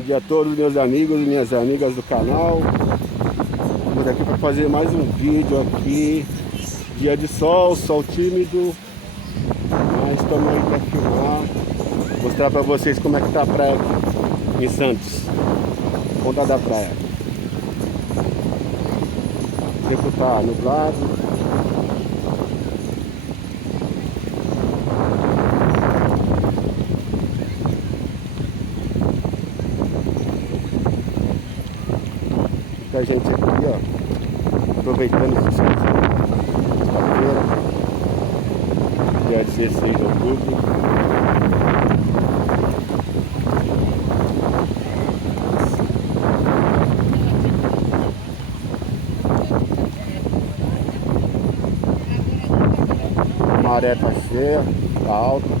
Bom dia a todos meus amigos e minhas amigas do canal. Estamos aqui para fazer mais um vídeo aqui. Dia de sol, sol tímido. Mas estamos aí para filmar. Mostrar para vocês como é que tá a praia aqui em Santos. Ponta da praia. O tempo tá nublado. Muita gente aqui, ó, aproveitando esse solzinho, sexta-feira, dia 16 de outubro. A maré tá cheia, tá alta.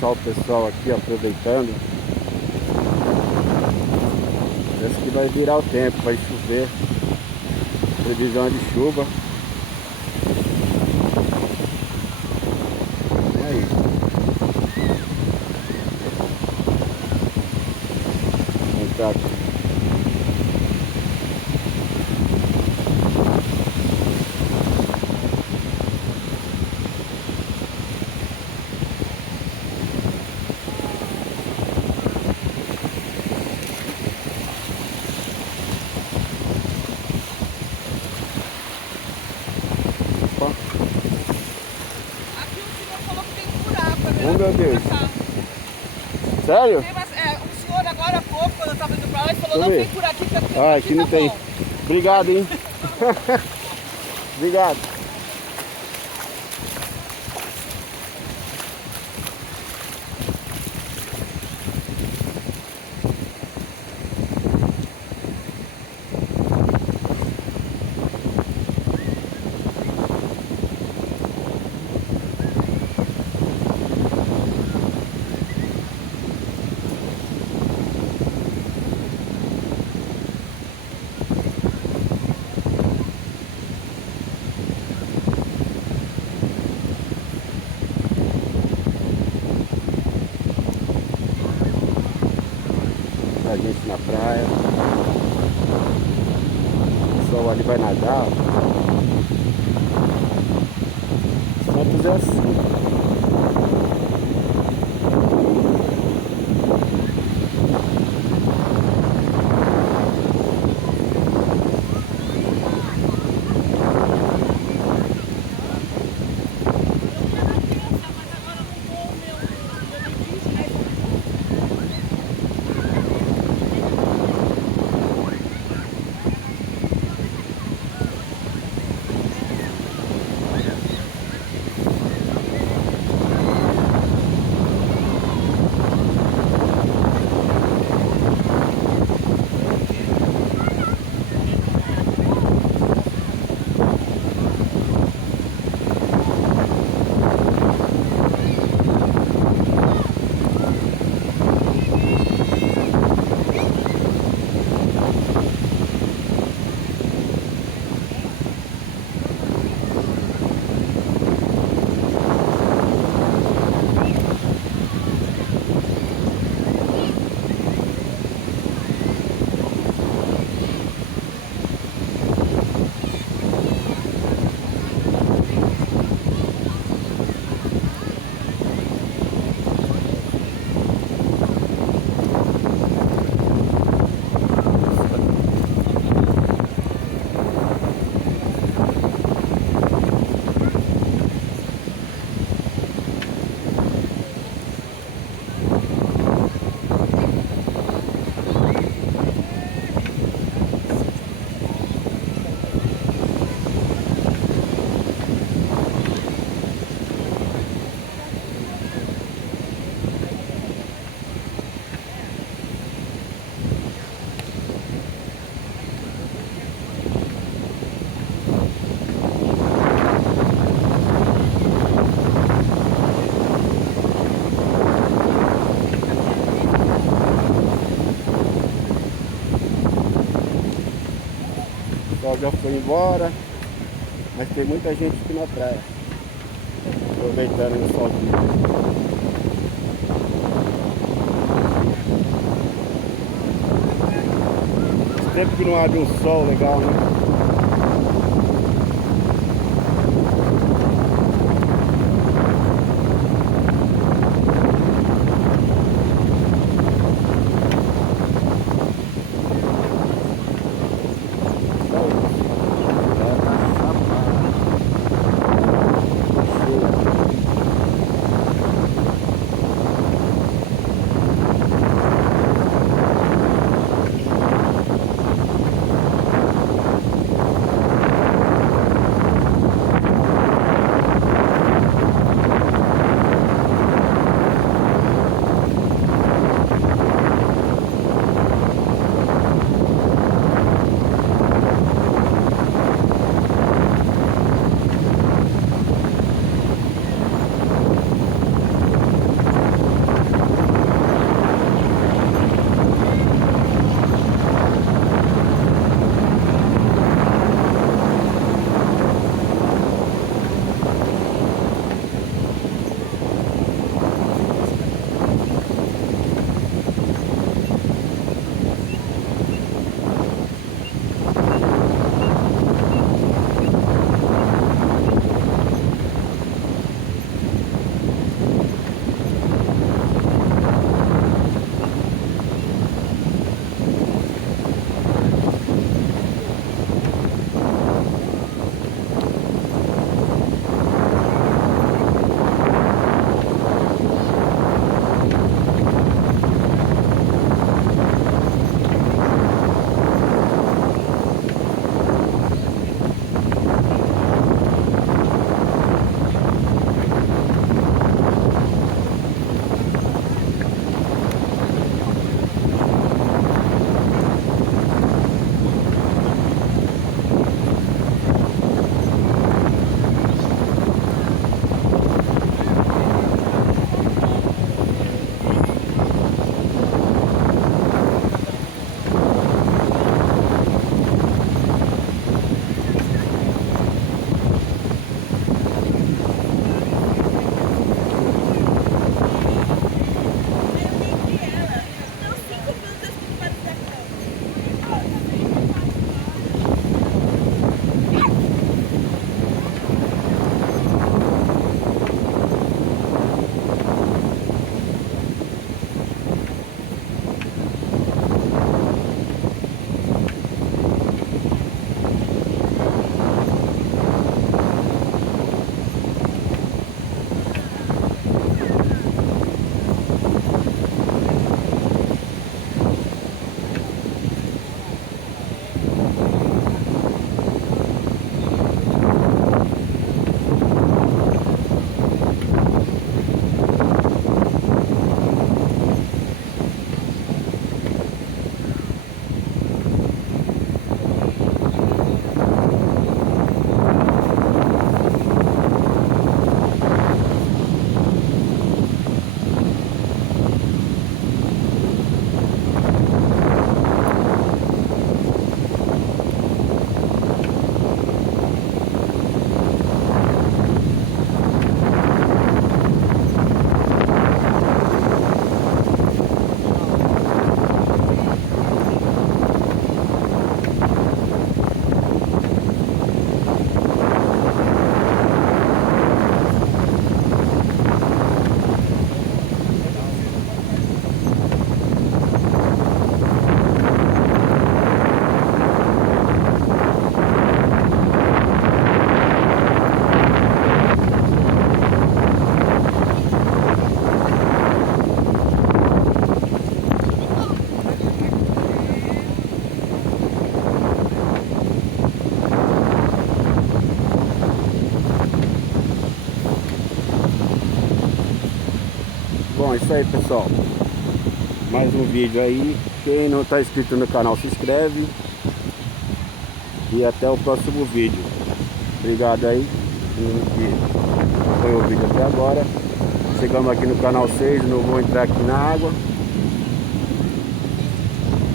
Só o pessoal aqui aproveitando. Parece que vai virar o tempo, vai chover. Previsão de chuva. É isso. Contato. Oh, meu Deus. Sério? O senhor agora há pouco, quando eu estava indo pra lá, ele falou, não, vem por aqui, porque aqui não tem. Bom. Obrigado, hein? Obrigado. A gente na praia. O pessoal ali vai nadar. Santos é assim. pessoal já foi embora, mas tem muita gente aqui na praia, aproveitando o solzinho. Sempre que não abre um sol legal, né? Bom, é isso aí, pessoal. Mais um vídeo aí. Quem não está inscrito no canal, se inscreve. E até o próximo vídeo. Obrigado aí que acompanhou o vídeo até agora. Chegamos aqui no canal 6, não vou entrar aqui na água.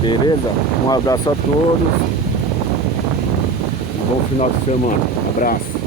Beleza? Um abraço a todos. bom final de semana. Abraço.